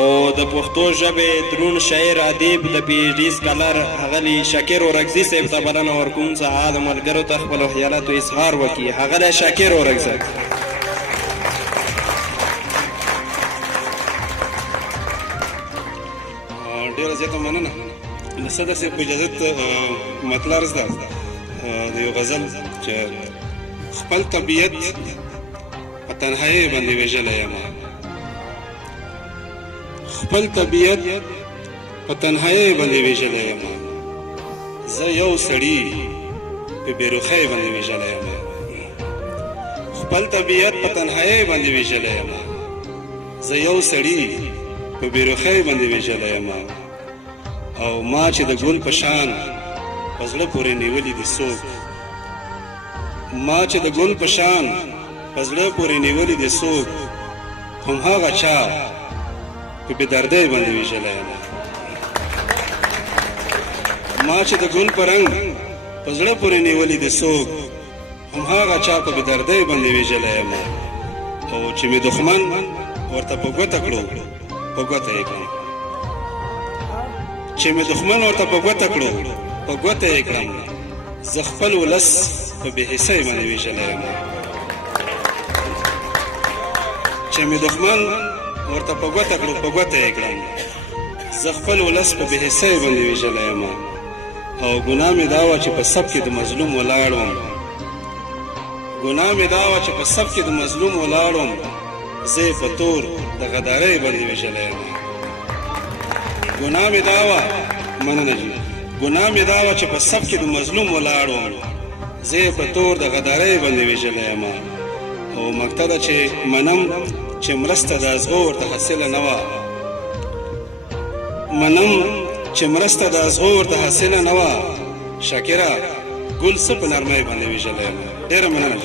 او د پښتو ژبې درون شاعر ادیب د پی ایچ ډي سکالر ښاغلي شاکر اورکزي صاحب ته بلنه ورکوم چې هغه د ملګرو ته خپلو خیالاتو اظهار وکړي. ښاغلی شاکر اورکزی. ډېره زیاته مننه. د صدر صاحب په اجازت مطلع عرض ده د یو غزل چې خپل طبیعت په تنهایۍ باندې ویژلی یم، خپل طبیعت په تنهایۍ باندې ویژلی یم، زه یو سړي په بېروخۍ باندې ویژلی یم، خپل طبیعت په تنهایۍ باندې ویژلی یم، زه یو سړي په بېروخۍ باندې ویژلی یم. او ما چې د ګل په شان په زړه پورې نیولي دي څوک، ما چې د ګل په شان په زړه پورې نیولي دي څوک، همهغه چا په بېدردۍ باندې ویژلی یم. ما چې د ګل په رنګ په زړه پورې نیولي دي څوک، همهغه چا په بېدردۍ باندې ویژلی یم. او چې مې دښمن ورته په ګوته کړو په ګوته یې کړم، چې مې دښمن ورته په ګوته کړو په ګوته یې کړم، زه خپل ولس په بې حسۍ باندې ویژلی یم. چې مې دښمن ورته په ګوته کړو په ګوته یې کړم، زه خپل ولس په بې حسۍ باندې ویژلی یم. او ګناه مې دا وه چې په صف کې د مظلوم ولاړ وم، ګناه مې دا وه چې په صف کې د مظلوم ولاړ وم، زه یې په تور د غدارۍ باندې ویژلی یم. ګناه مې دا وه مننه جي ګناه مې دا وه چې په صف کې د مظلوم ولاړ وم، زه یې په تور د غدارۍ باندې ویژلی یم. او مقطع ده چې منم چې مرسته د ازغو ورته حاصله نه وه، منم چې مرسته د ازغو ورته حاصله نه وه، شاکره ګل څه په نرمۍ باندې ویژلی یم. ډېره مننه.